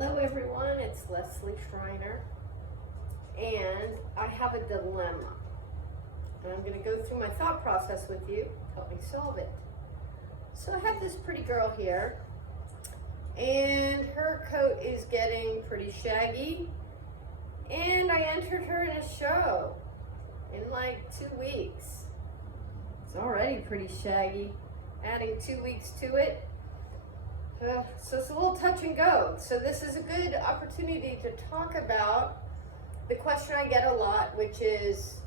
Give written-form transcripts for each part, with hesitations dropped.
Hello everyone, it's Leslie Schreiner, and I have a dilemma. And I'm going to go through my thought process with you, help me solve it. So I have this pretty girl here, and her coat is getting pretty shaggy, and I entered her in a show in like 2 weeks. It's already pretty shaggy. Adding 2 weeks to it, so it's a little touch and go. So this is a good opportunity to talk about the question I get a lot, which is,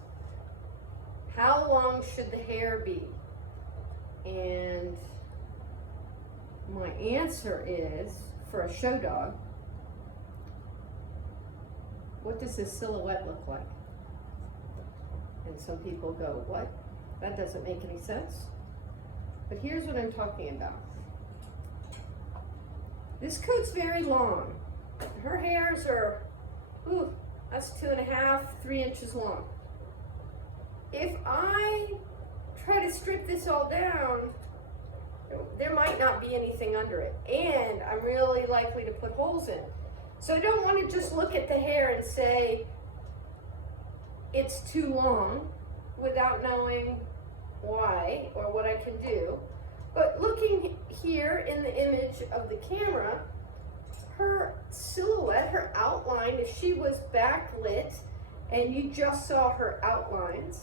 how long should the hair be? And my answer is, for a show dog, what does this silhouette look like? And some people go, what? That doesn't make any sense. But here's what I'm talking about. This coat's very long. Her hairs are, that's 2.5, 3 inches long. If I try to strip this all down, there might not be anything under it. And I'm really likely to put holes in. So I don't want to just look at the hair and say it's too long without knowing why or what I can do. But looking here in the image of the camera, her silhouette, her outline, if she was backlit and you just saw her outlines,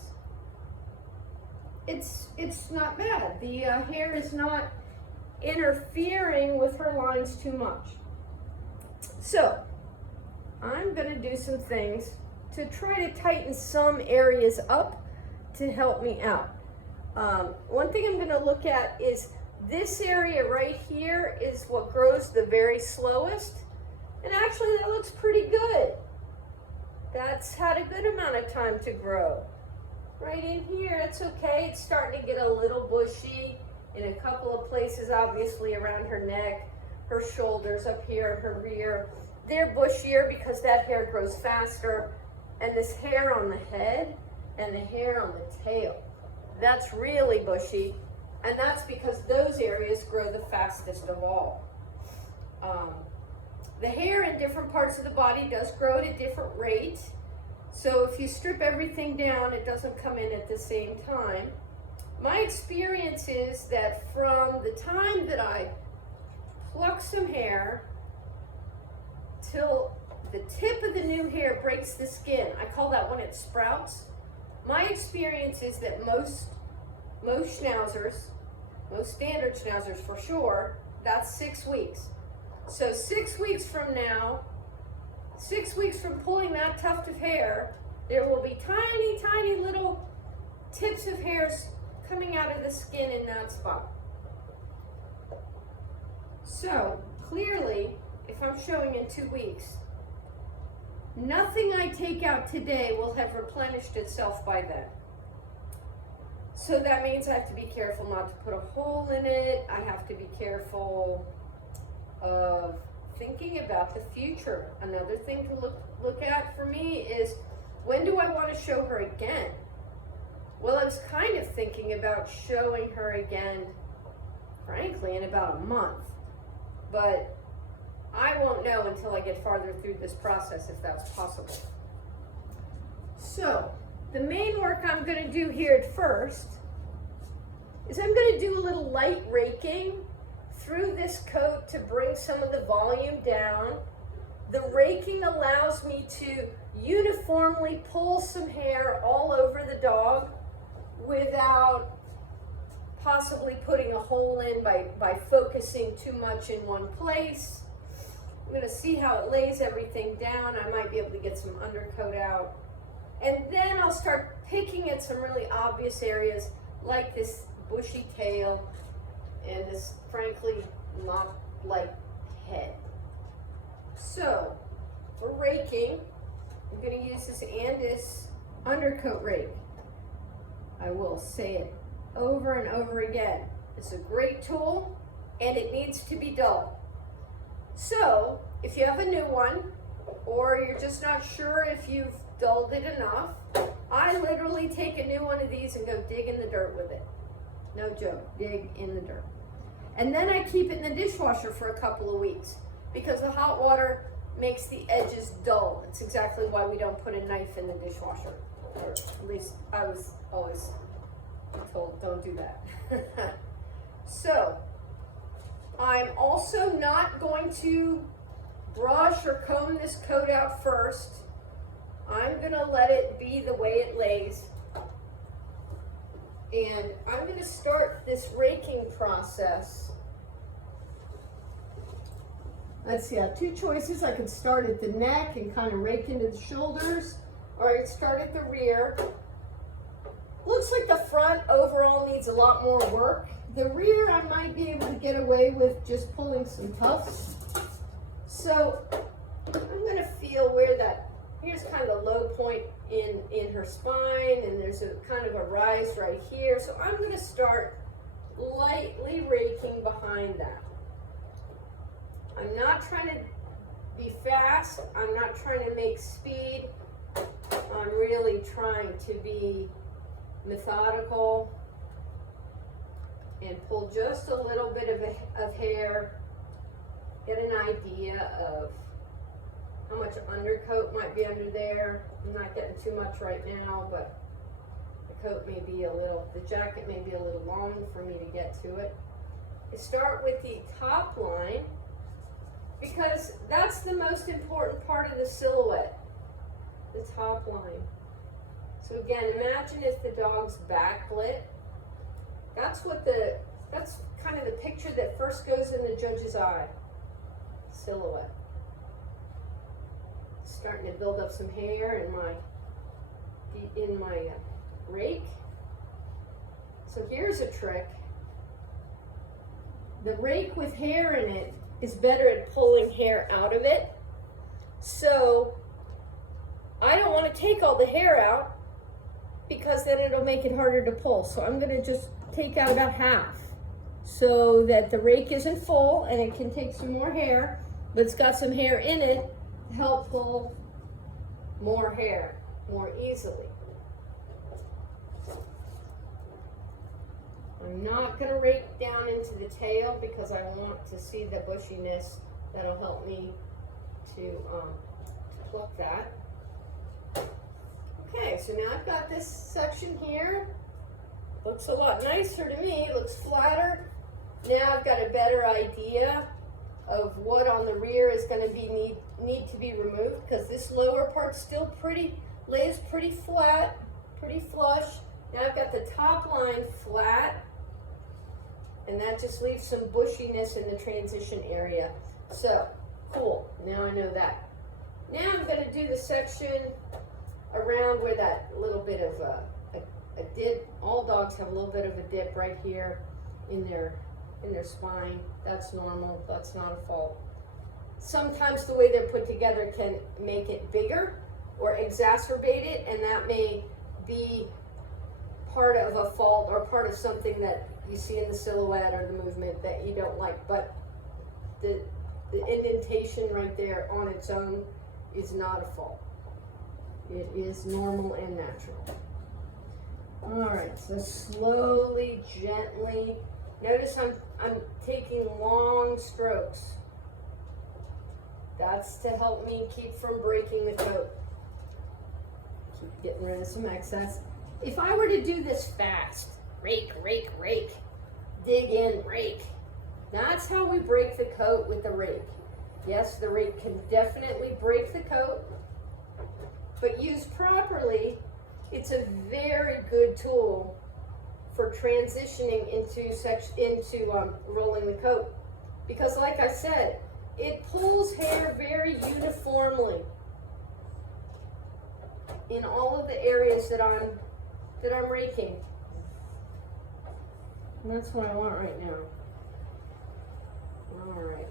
it's not bad. The hair is not interfering with her lines too much. So I'm going to do some things to try to tighten some areas up to help me out. One thing I'm going to look at is this area right here is what grows the very slowest, and actually that looks pretty good. That's had a good amount of time to grow. Right in here, it's okay. It's starting to get a little bushy in a couple of places, obviously around her neck, her shoulders up here, her rear. They're bushier because that hair grows faster, and this hair on the head and the hair on the tail, that's really bushy, and that's because those areas grow the fastest of all. The hair in different parts of the body does grow at a different rate, so if you strip everything down, it doesn't come in at the same time. My experience is that from the time that I pluck some hair till the tip of the new hair breaks the skin, I call that when it sprouts. My experience is that most schnauzers, most standard schnauzers for sure, that's 6 weeks. So 6 weeks from now, 6 weeks from pulling that tuft of hair, there will be tiny, tiny little tips of hairs coming out of the skin in that spot. So clearly, if I'm showing in 2 weeks, nothing I take out today will have replenished itself by then. So that means I have to be careful not to put a hole in it. I have to be careful of thinking about the future. Another thing to look at for me is, when do I want to show her again? Well, I was kind of thinking about showing her again, frankly, in about a month. But I won't know until I get farther through this process if that's possible. So the main work I'm going to do here at first is I'm going to do a little light raking through this coat to bring some of the volume down. The raking allows me to uniformly pull some hair all over the dog without possibly putting a hole in by focusing too much in one place. I'm going to see how it lays everything down. I might be able to get some undercoat out. And then I'll start picking at some really obvious areas like this bushy tail and this, frankly, not light head. So, for raking, I'm going to use this Andis undercoat rake. I will say it over and over again. It's a great tool, and it needs to be dull. So, if you have a new one, or you're just not sure if you've dulled it enough, I literally take a new one of these and go dig in the dirt with it. No joke, dig in the dirt. And then I keep it in the dishwasher for a couple of weeks. because the hot water makes the edges dull. It's exactly why we don't put a knife in the dishwasher. Or at least I was always told, don't do that. So, I'm also not going to brush or comb this coat out first. I'm gonna let it be the way it lays. And I'm gonna start this raking process. Let's see, I have two choices. I could start at the neck and kind of rake into the shoulders, or I could start at the rear. Looks like the front overall needs a lot more work. The rear, I might be able to get away with just pulling some tufts. So I'm gonna feel where that, here's kind of the low point in her spine, and there's a kind of a rise right here. So I'm gonna start lightly raking behind that. I'm not trying to be fast. I'm not trying to make speed. I'm really trying to be methodical and pull just a little bit of hair, get an idea of how much undercoat might be under there. I'm not getting too much right now, but the coat may be a little, the jacket may be a little long for me to get to it. I start with the top line, because that's the most important part of the silhouette, the top line. So again, imagine if the dog's backlit. That's kind of the picture that first goes in the judge's eye, silhouette. Starting to build up some hair in my rake. So here's a trick. The rake with hair in it is better at pulling hair out of it. So I don't want to take all the hair out because then it'll make it harder to pull. So I'm going to just take out about half so that the rake isn't full and it can take some more hair, but it's got some hair in it to help pull more hair more easily. I'm not going to rake down into the tail because I want to see the bushiness. That'll help me to pluck that. Okay, so now I've got this section here. Looks a lot nicer to me. It looks flatter. Now I've got a better idea of what on the rear is going to be need to be removed, because this lower part still lays pretty flat, pretty flush. Now I've got the top line flat, and that just leaves some bushiness in the transition area. So, cool, now I know that. Now I'm going to do the section around where that little bit of a dip, all dogs have a little bit of a dip right here in their spine. That's normal, that's not a fault. Sometimes the way they're put together can make it bigger or exacerbate it, and that may be part of a fault or part of something that you see in the silhouette or the movement that you don't like. But the indentation right there on its own is not a fault. It is normal and natural. All right, so slowly, gently. Notice I'm taking long strokes. That's to help me keep from breaking the coat. Keep getting rid of some excess. If I were to do this fast, rake, rake, rake, dig in, rake. That's how we break the coat with the rake. Yes, the rake can definitely break the coat, but used properly, it's a very good tool for transitioning into rolling the coat. Because like I said, it pulls hair very uniformly in all of the areas that I'm raking. And that's what I want right now. All right,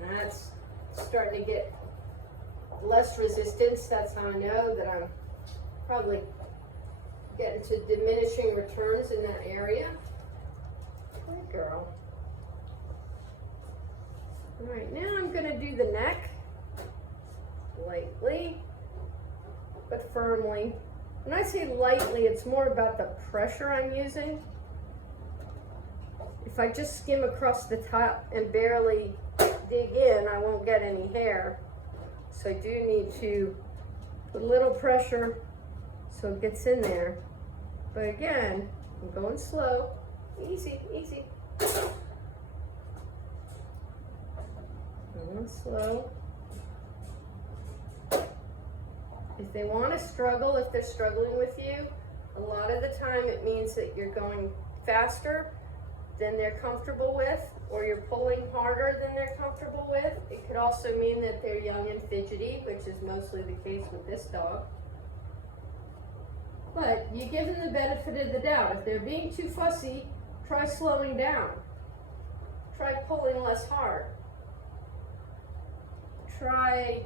that's starting to get less resistance. That's how I know that I'm probably getting to diminishing returns in that area. Good girl. All right, now I'm going to do the neck lightly but firmly. When I say lightly, it's more about the pressure I'm using. If I just skim across the top and barely dig in, I won't get any hair. So I do need to put a little pressure so it gets in there. But again, I'm going slow. Easy, easy. Going slow. If they want to struggle, if they're struggling with you, a lot of the time it means that you're going faster than they're comfortable with, or you're pulling harder than they're comfortable with. It could also mean that they're young and fidgety, which is mostly the case with this dog. But you give them the benefit of the doubt. If they're being too fussy, try slowing down. Try pulling less hard. Try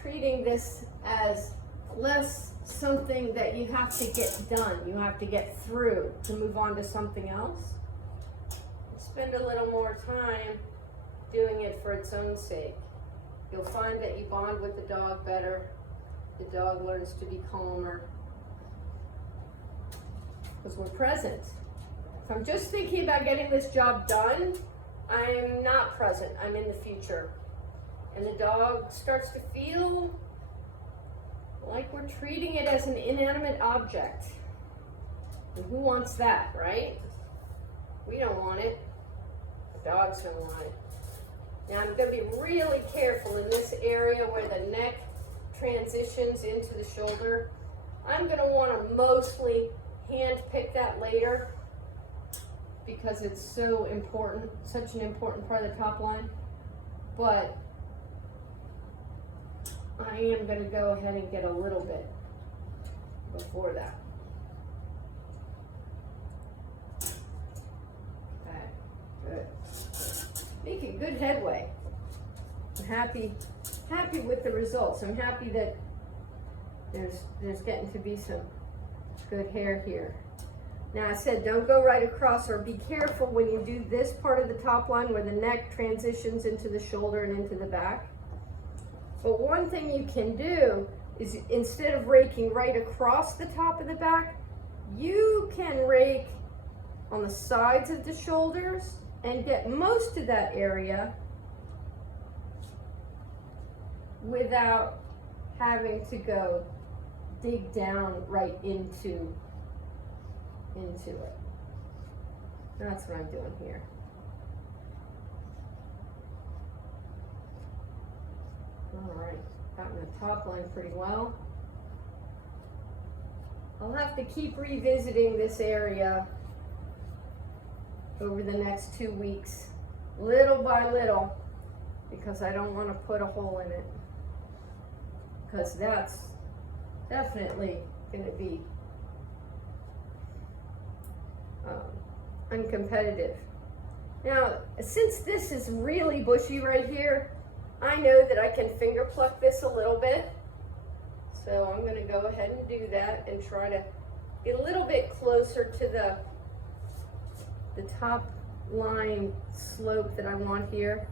treating this as less something that you have to get done, you have to get through to move on to something else. Spend a little more time doing it for its own sake. You'll find that you bond with the dog better. The dog learns to be calmer because we're present. If I'm just thinking about getting this job done, I'm not present, I'm in the future. And the dog starts to feel like we're treating it as an inanimate object. And who wants that, right? We don't want it. The dogs don't want it. Now I'm going to be really careful in this area where the neck transitions into the shoulder. I'm going to want to mostly hand pick that later because it's so important, such an important part of the top line. But I am going to go ahead and get a little bit before that. Okay, good. Making good headway. I'm happy with the results. I'm happy that there's getting to be some good hair here. Now I said don't go right across, or be careful when you do this part of the top line where the neck transitions into the shoulder and into the back. But one thing you can do is, instead of raking right across the top of the back, you can rake on the sides of the shoulders and get most of that area without having to go dig down right into it. That's what I'm doing here. All right, gotten the top line pretty well. I'll have to keep revisiting this area over the next 2 weeks, little by little, because I don't want to put a hole in it, because that's definitely going to be uncompetitive. Now, since this is really bushy right here, I know that I can finger pluck this a little bit. So I'm going to go ahead and do that and try to get a little bit closer to the top line slope that I want here.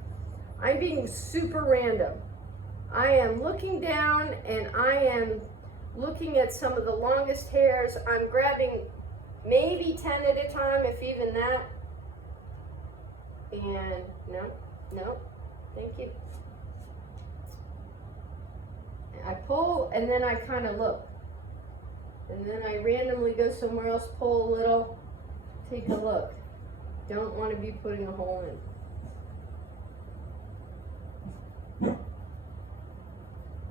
I'm being super random. I am looking down and I am looking at some of the longest hairs. I'm grabbing maybe 10 at a time, if even that. And no, thank you. I pull and then I kind of look. And then I randomly go somewhere else, pull a little, take a look. Don't want to be putting a hole in.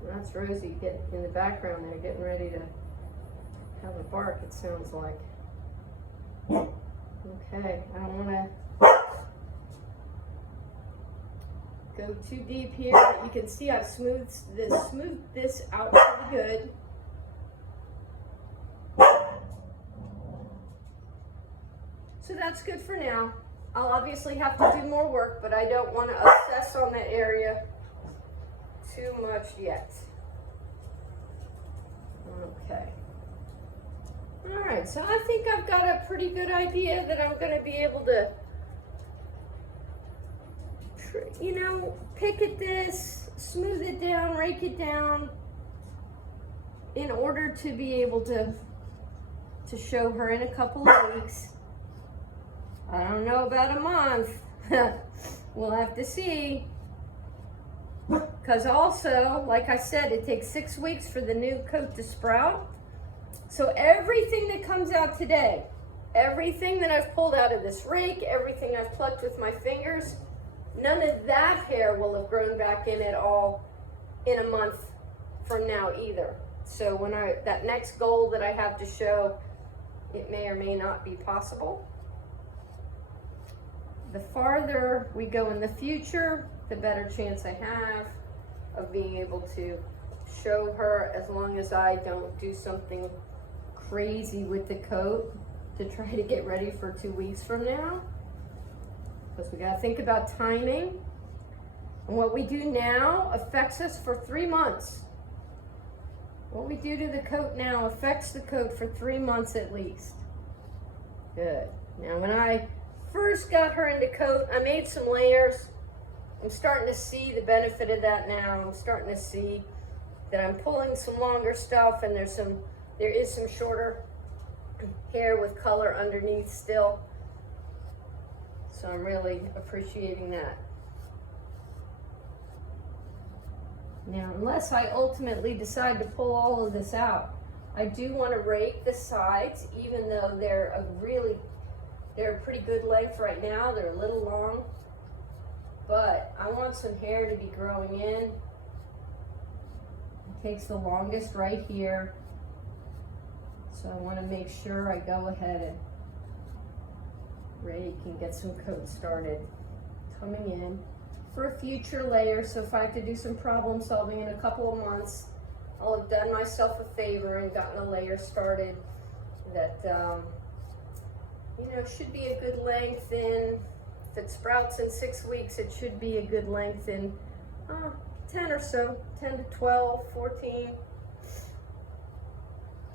That's Rosie getting in the background there, getting ready to have a bark, it sounds like. Okay, I don't want to go too deep here, but you can see I've smoothed this out pretty good. So that's good for now. I'll obviously have to do more work, but I don't want to obsess on that area too much yet. Okay. All right, so I think I've got a pretty good idea that I'm going to be able to, pick at this, smooth it down, rake it down, in order to be able to show her in a couple of weeks. I don't know about a month, We'll have to see. Because also, like I said, it takes 6 weeks for the new coat to sprout. So everything that comes out today, everything that I've pulled out of this rake, everything I've plucked with my fingers, none of that hair will have grown back in at all in a month from now either. So when that next goal that I have to show, it may or may not be possible. The farther we go in the future, the better chance I have of being able to show her, as long as I don't do something crazy with the coat to try to get ready for 2 weeks from now. Because we gotta think about timing. And what we do now affects us for 3 months. What we do to the coat now affects the coat for 3 months at least. Good. Now when I first got her into coat, I made some layers. I'm starting to see the benefit of that now. I'm starting to see that I'm pulling some longer stuff, and there is some shorter hair with color underneath still. So I'm really appreciating that. Now, unless I ultimately decide to pull all of this out, I do want to rake the sides, even though they're a pretty good length right now. They're a little long, but I want some hair to be growing in. It takes the longest right here. So I want to make sure I go ahead and rake and get some coat started coming in for a future layer. So if I have to do some problem solving in a couple of months, I'll have done myself a favor and gotten a layer started that should be a good length in, if it sprouts in 6 weeks, it should be a good length in 10 or so, 10 to 12, 14.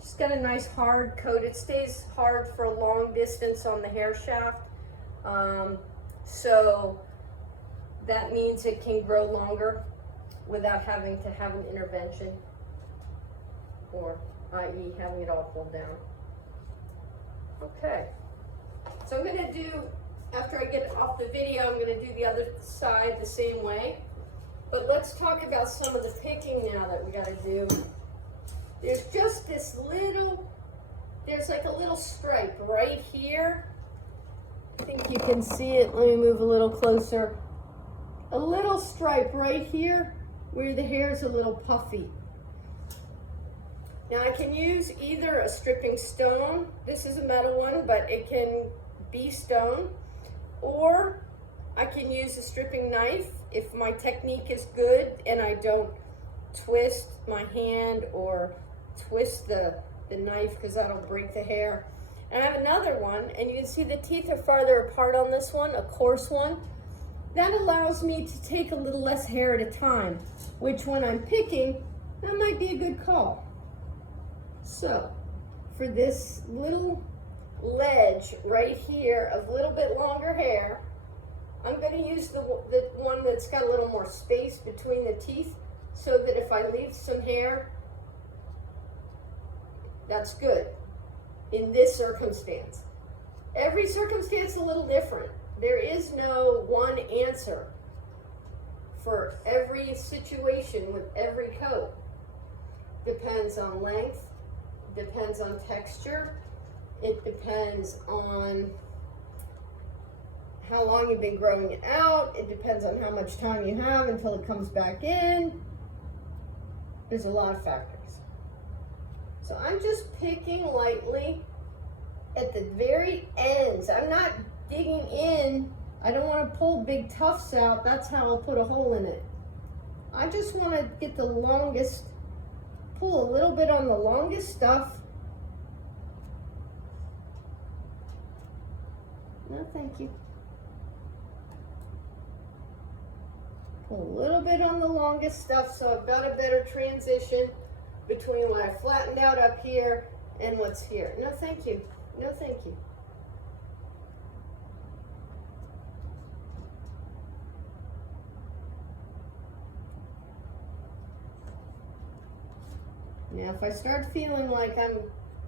Just got a nice hard coat. It stays hard for a long distance on the hair shaft. So that means it can grow longer without having to have an intervention, or i.e. having it all pulled down. Okay, so I'm gonna do, after I get off the video, I'm gonna do the other side the same way. But let's talk about some of the picking now that we gotta do. There's just this there's like a little stripe right here. I think you can see it. Let me move a little closer. A little stripe right here where the hair is a little puffy. Now I can use either a stripping stone, this is a metal one, but it can be stone, or I can use a stripping knife if my technique is good and I don't twist my hand or twist the knife, because that'll break the hair. And I have another one, and you can see the teeth are farther apart on this one, a coarse one. That allows me to take a little less hair at a time, which when I'm picking, that might be a good call. So, for this little ledge right here of a little bit longer hair, I'm going to use the one that's got a little more space between the teeth, so that if I leave some hair, that's good in this circumstance. Every circumstance is a little different. There is no one answer for every situation with every coat. Depends on length, depends on texture, it depends on how long you've been growing it out, it depends on how much time you have until it comes back in. There's a lot of factors. So I'm just picking lightly at the very ends. I'm not digging in. I don't want to pull big tufts out. That's how I'll put a hole in it. I just want to get the longest, pull a little bit on the longest stuff. No, thank you. Pull a little bit on the longest stuff, so I've got a better transition between what I flattened out up here and what's here. No, thank you. No, thank you. Now, if I start feeling like I'm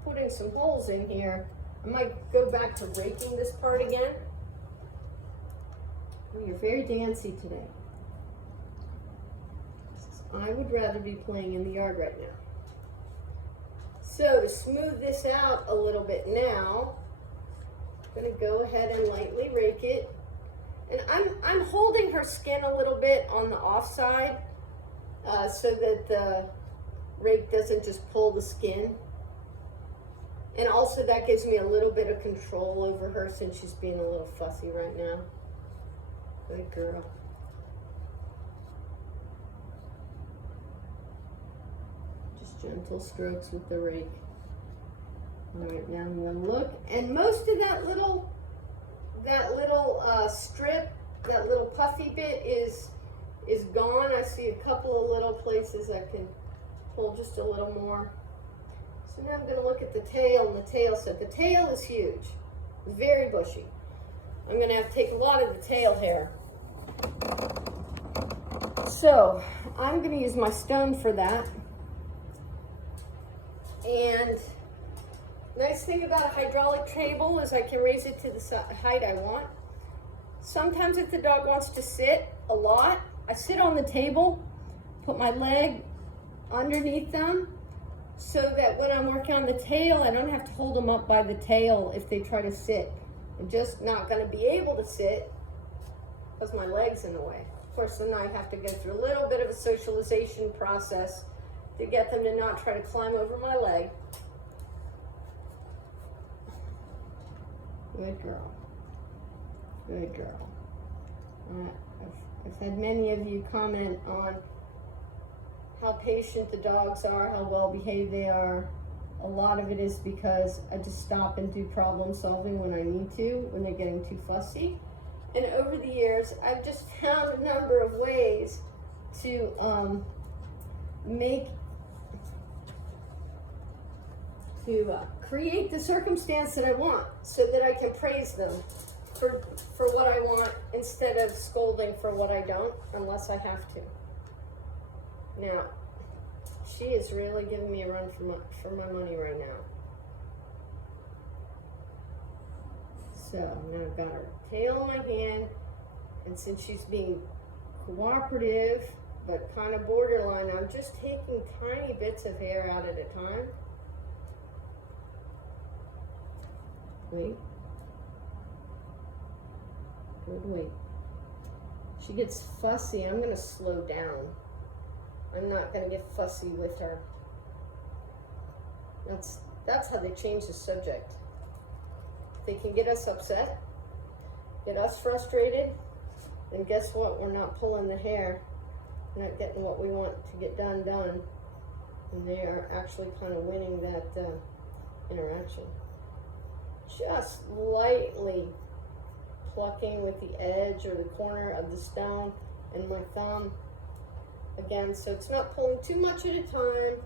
putting some holes in here, I might go back to raking this part again. Oh, you're very dancy today. I would rather be playing in the yard right now. So to smooth this out a little bit now, I'm going to go ahead and lightly rake it. And I'm holding her skin a little bit on the off side so that the rake doesn't just pull the skin. And also that gives me a little bit of control over her since she's being a little fussy right now. Good girl. Just gentle strokes with the rake. All right, now I'm going to look. And most of that little strip, that little puffy bit is gone. I see a couple of little places I can pull just a little more. So now I'm going to look at the tail and the tail set. The tail is huge, very bushy. I'm going to have to take a lot of the tail hair. So I'm going to use my stone for that. And nice thing about a hydraulic table is I can raise it to the height I want. Sometimes if the dog wants to sit a lot, I sit on the table, put my leg underneath them, so that when I'm working on the tail, I don't have to hold them up by the tail if they try to sit. I'm just not going to be able to sit because my leg's in the way. Of course, then I have to go through a little bit of a socialization process to get them to not try to climb over my leg. Good girl. Good girl. I've had many of you comment on how patient the dogs are, how well behaved they are. A lot of it is because I just stop and do problem solving when I need to, when they're getting too fussy. And over the years, I've just found a number of ways to create the circumstance that I want so that I can praise them for what I want instead of scolding for what I don't, unless I have to. Now, she is really giving me a run for my money right now. So now I've got her tail in my hand, and since she's being cooperative but kind of borderline, I'm just taking tiny bits of hair out at a time. Wait. Good wait. She gets fussy. I'm going to slow down. I'm not going to get fussy with her. That's how they change the subject. They can get us upset, get us frustrated, and guess what? We're not pulling the hair. We're not getting what we want to get done. And they are actually kind of winning that interaction. Just lightly plucking with the edge or the corner of the stone and my thumb. Again, so it's not pulling too much at a time,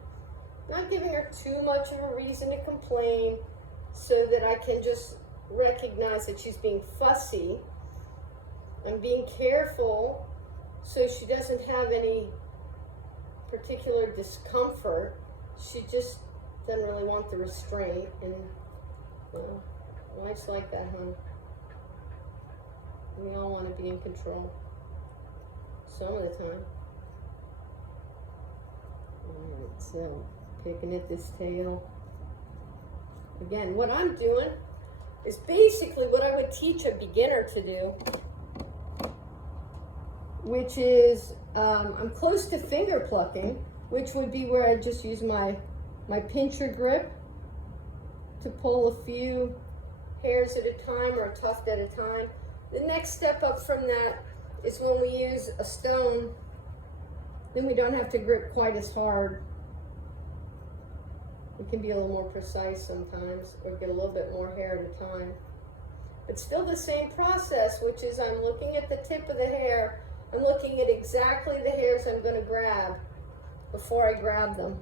not giving her too much of a reason to complain, so that I can just recognize that she's being fussy. I'm being careful so she doesn't have any particular discomfort. She just doesn't really want the restraint, and life's like that, huh? We all want to be in control some of the time. Alright, so picking at this tail. Again, what I'm doing is basically what I would teach a beginner to do, which is I'm close to finger plucking, which would be where I just use my pincher grip to pull a few hairs at a time or a tuft at a time. The next step up from that is when we use a stone, then we don't have to grip quite as hard. We can be a little more precise sometimes, or get a little bit more hair at a time. But still the same process, which is I'm looking at the tip of the hair, I'm looking at exactly the hairs I'm going to grab before I grab them.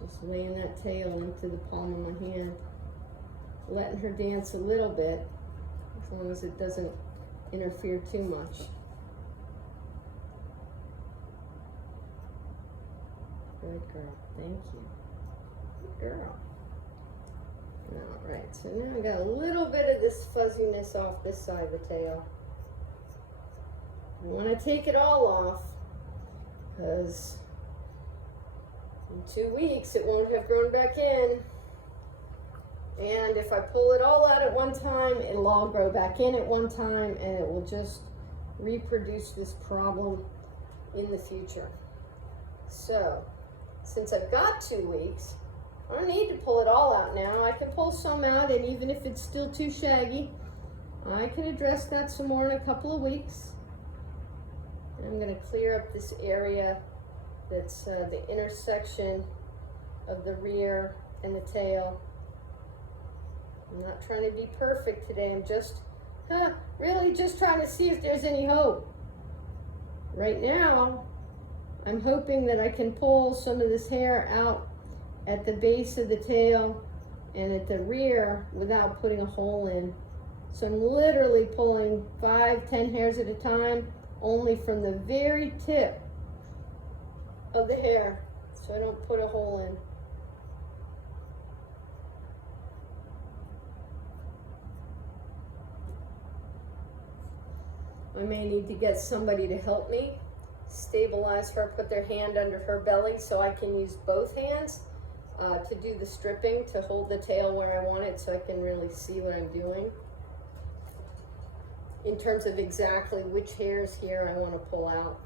Just laying that tail into the palm of my hand, letting her dance a little bit, as long as it doesn't interfere too much. Good Good girl. Thank you. Good girl. All right, so now I got a little bit of this fuzziness off this side of the tail. I want to take it all off because in 2 weeks it won't have grown back in. And if I pull it all out at one time, it'll all grow back in at one time, and it will just reproduce this problem in the future. So, since I've got 2 weeks, I don't need to pull it all out now. I can pull some out, and even if it's still too shaggy, I can address that some more in a couple of weeks. And I'm going to clear up this area that's the intersection of the rear and the tail. I'm not trying to be perfect today. I'm just, really just trying to see if there's any hope. Right now, I'm hoping that I can pull some of this hair out at the base of the tail and at the rear without putting a hole in. So I'm literally pulling 5-10 hairs at a time, only from the very tip of the hair, so I don't put a hole in. I may need to get somebody to help me stabilize her, put their hand under her belly so I can use both hands to do the stripping, to hold the tail where I want it so I can really see what I'm doing in terms of exactly which hairs here I want to pull out.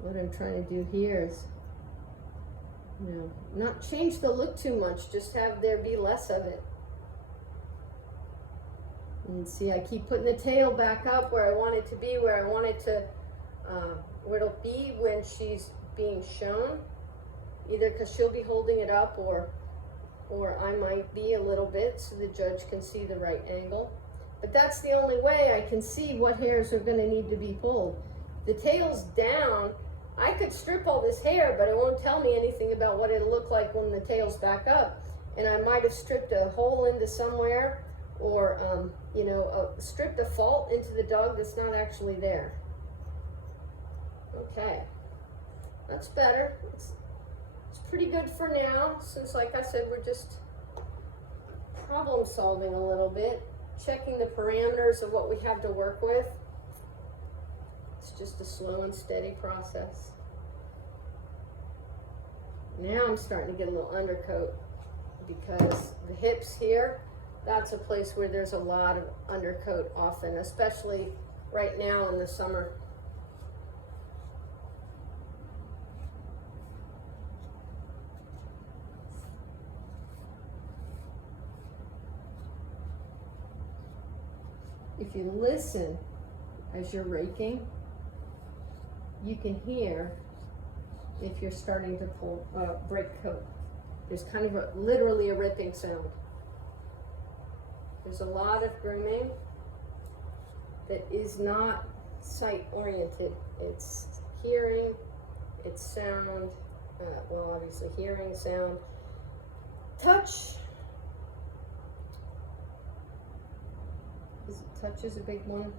What I'm trying to do here is, not change the look too much, just have there be less of it. And see, I keep putting the tail back up where I want it to be, where I want it to, where it'll be when she's being shown, either because she'll be holding it up or I might be a little bit so the judge can see the right angle. But that's the only way I can see what hairs are going to need to be pulled. The tail's down. I could strip all this hair, but it won't tell me anything about what it'll look like when the tail's back up. And I might have stripped a hole into somewhere, or stripped a fault into the dog that's not actually there. Okay, that's better. It's pretty good for now, since, like I said, we're just problem solving a little bit, checking the parameters of what we have to work with. It's just a slow and steady process. Now I'm starting to get a little undercoat, because the hips here, that's a place where there's a lot of undercoat often, especially right now in the summer. If you listen as you're raking, you can hear if you're starting to pull break coat. There's kind of literally a ripping sound. There's a lot of grooming that is not sight oriented. It's hearing, it's sound, well, obviously hearing, sound, touch. Touch is a big one.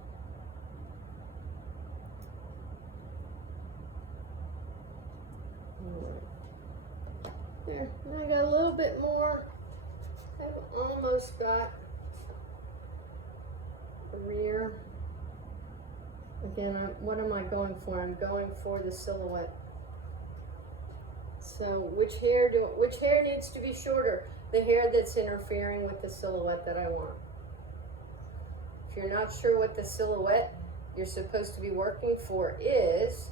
There, now I got a little bit more. I've almost got the rear. Again, what am I going for? I'm going for the silhouette. So which hair needs to be shorter? The hair that's interfering with the silhouette that I want. If you're not sure what the silhouette you're supposed to be working for is,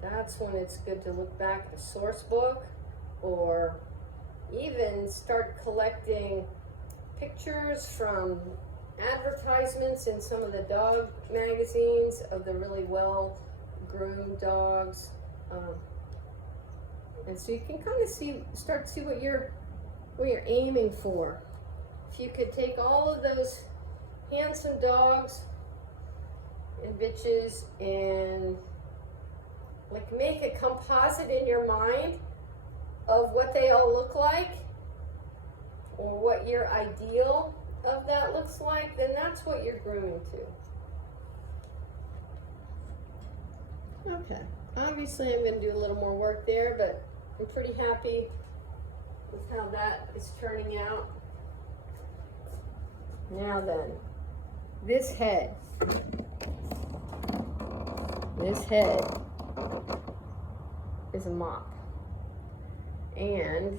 that's when it's good to look back at a source book, or even start collecting pictures from advertisements in some of the dog magazines of the really well groomed dogs. And so you can kind of start to see what you're aiming for. If you could take all of those handsome dogs and bitches and like make a composite in your mind of what they all look like, or what your ideal of that looks like, then that's what you're grooming to. Okay, obviously I'm going to do a little more work there, but I'm pretty happy with how that is turning out. Now then, this head is a mop, and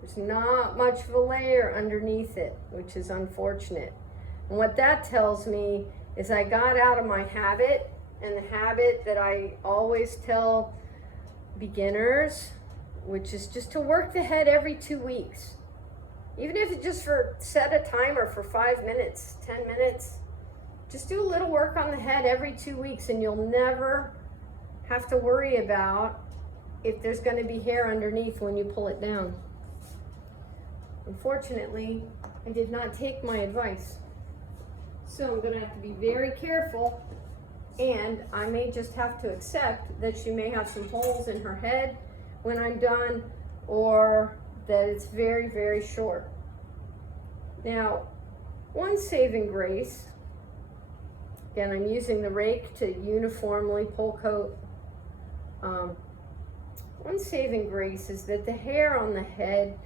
there's not much of a layer underneath it, which is unfortunate. And what that tells me is I got out of my habit, and the habit that I always tell beginners, which is just to work the head every 2 weeks. Even if it's just set a timer for 5 minutes, 10 minutes, just do a little work on the head every 2 weeks, and you'll never have to worry about if there's going to be hair underneath when you pull it down. Unfortunately, I did not take my advice. So I'm going to have to be very careful, and I may just have to accept that she may have some holes in her head when I'm done, or that it's very, very short. Now, one saving grace, again, I'm using the rake to uniformly pull coat. One saving grace is that the hair on the head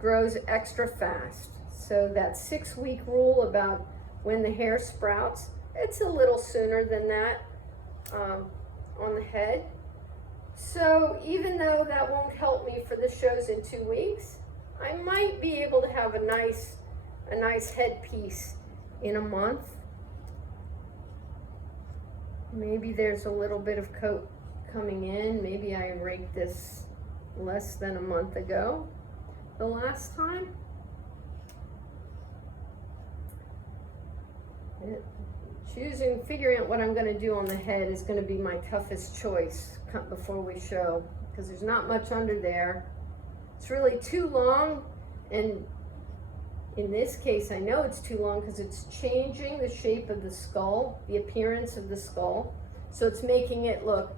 grows extra fast. So that 6-week rule about when the hair sprouts, it's a little sooner than that on the head. So even though that won't help me for the shows in 2 weeks, I might be able to have a nice headpiece in a month. Maybe there's a little bit of coat coming in. Maybe I raked this less than a month ago the last time. Figuring out what I'm going to do on the head is going to be my toughest choice before we show, because there's not much under there. It's really too long, and in this case I know it's too long because it's changing the shape of the skull, the appearance of the skull. So it's making it look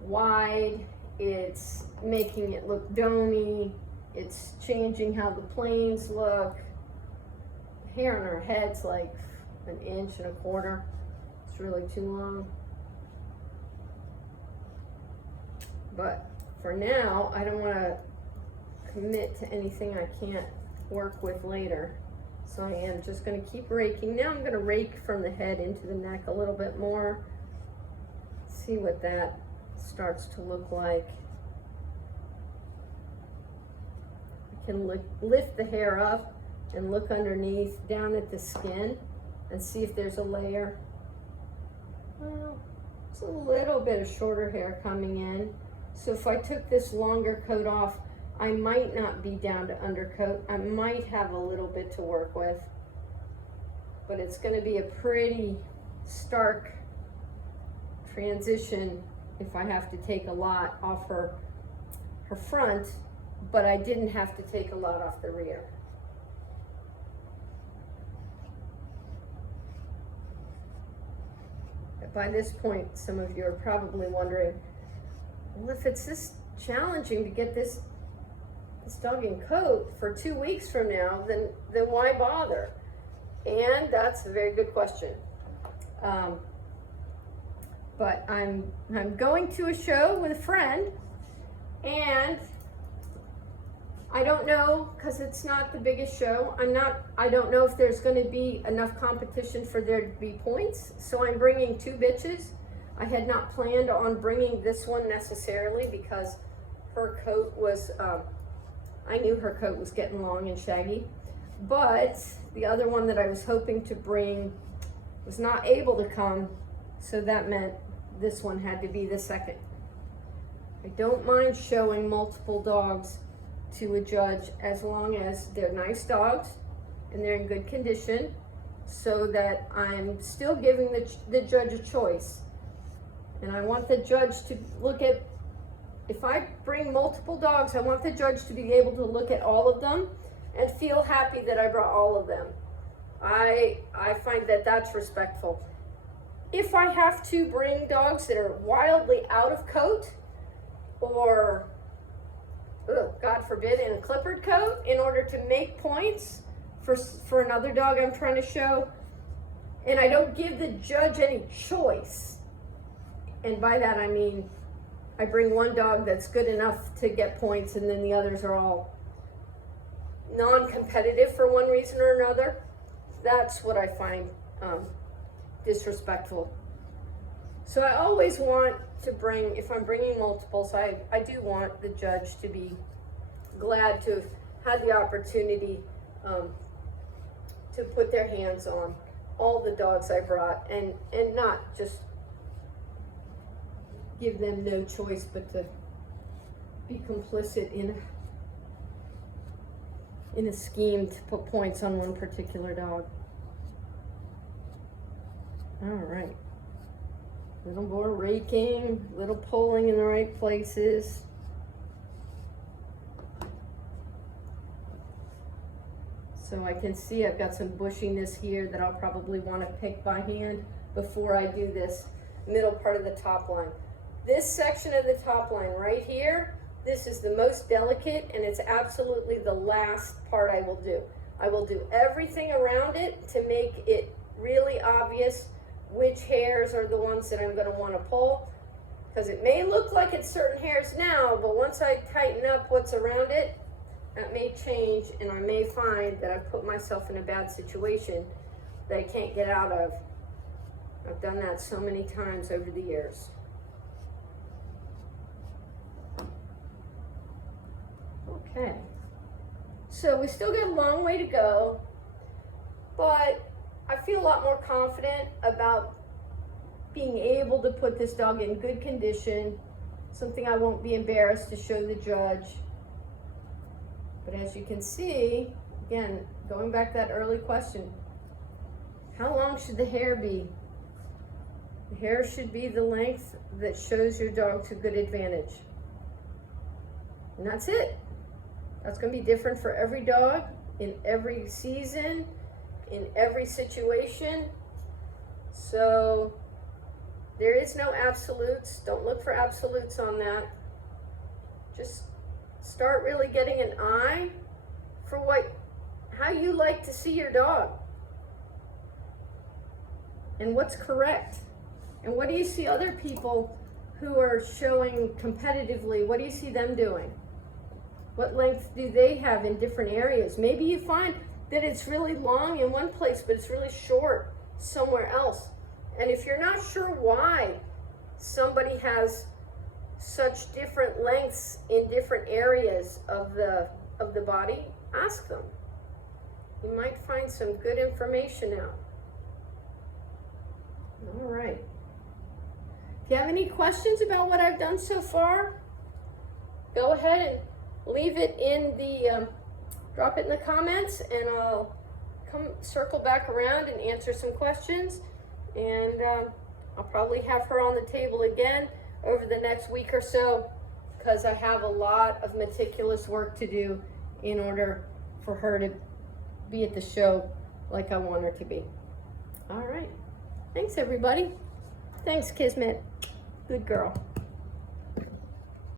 wide, it's making it look domey, it's changing how the planes look. Hair on her head's like 1.25 inches. It's really too long. But for now, I don't want to commit to anything I can't work with later. So I am just going to keep raking. Now I'm going to rake from the head into the neck a little bit more. See what that starts to look like. I can lift the hair up and look underneath, down at the skin, and see if there's a layer. Well, it's a little bit of shorter hair coming in. So if I took this longer coat off, I might not be down to undercoat. I might have a little bit to work with, but it's going to be a pretty stark transition if I have to take a lot off her front, but I didn't have to take a lot off the rear. By this point, some of you are probably wondering, well, if it's this challenging to get this dog in coat for 2 weeks from now, then why bother? And that's a very good question. But I'm going to a show with a friend, and I don't know, because it's not the biggest show. I don't know if there's going to be enough competition for there to be points. So I'm bringing 2 bitches. I had not planned on bringing this one necessarily because her coat was, I knew her coat was getting long and shaggy. But the other one that I was hoping to bring was not able to come. So that meant this one had to be the second. I don't mind showing multiple dogs to a judge as long as they're nice dogs and they're in good condition, so that I'm still giving the judge a choice. And I want the judge to look at, if I bring multiple dogs, I want the judge to be able to look at all of them and feel happy that I brought all of them. I find that that's respectful. If I have to bring dogs that are wildly out of coat, or God forbid, in a clippered coat, in order to make points for another dog I'm trying to show, and I don't give the judge any choice, And by that I mean, I bring one dog that's good enough to get points, and then the others are all non-competitive for one reason or another. That's what I find disrespectful. So I always want to bring, if I'm bringing multiples, I do want the judge to be glad to have had the opportunity to put their hands on all the dogs I brought, and not just give them no choice but to be complicit in a scheme to put points on one particular dog. All right. Little more raking, little pulling in the right places. So I can see I've got some bushiness here that I'll probably want to pick by hand before I do this middle part of the top line. This section of the top line right here, this is the most delicate, and it's absolutely the last part I will do. I will do everything around it to make it really obvious which hairs are the ones that I'm going to want to pull, because it may look like it's certain hairs now, but once I tighten up what's around it, that may change, and I may find that I've put myself in a bad situation that I can't get out of. I've done that so many times over the years. Okay, so we still got a long way to go, but I feel a lot more confident about being able to put this dog in good condition, something I won't be embarrassed to show the judge. But as you can see, again, going back to that early question, how long should the hair be? The hair should be the length that shows your dog to good advantage. And that's it. That's going to be different for every dog, in every season, in every situation. So there is no absolutes. Don't look for absolutes on that. Just start really getting an eye for how you like to see your dog, and what's correct, and what do you see other people who are showing competitively, what do you see them doing? What length do they have in different areas? Maybe you find that it's really long in one place, but it's really short somewhere else. And if you're not sure why somebody has such different lengths in different areas of the body, ask them. You might find some good information out. All right. If you have any questions about what I've done so far, go ahead and leave it in the, drop it in the comments, and I'll circle back around and answer some questions. And I'll probably have her on the table again over the next week or so, because I have a lot of meticulous work to do in order for her to be at the show like I want her to be. All right. Thanks, everybody. Thanks, Kismet. Good girl.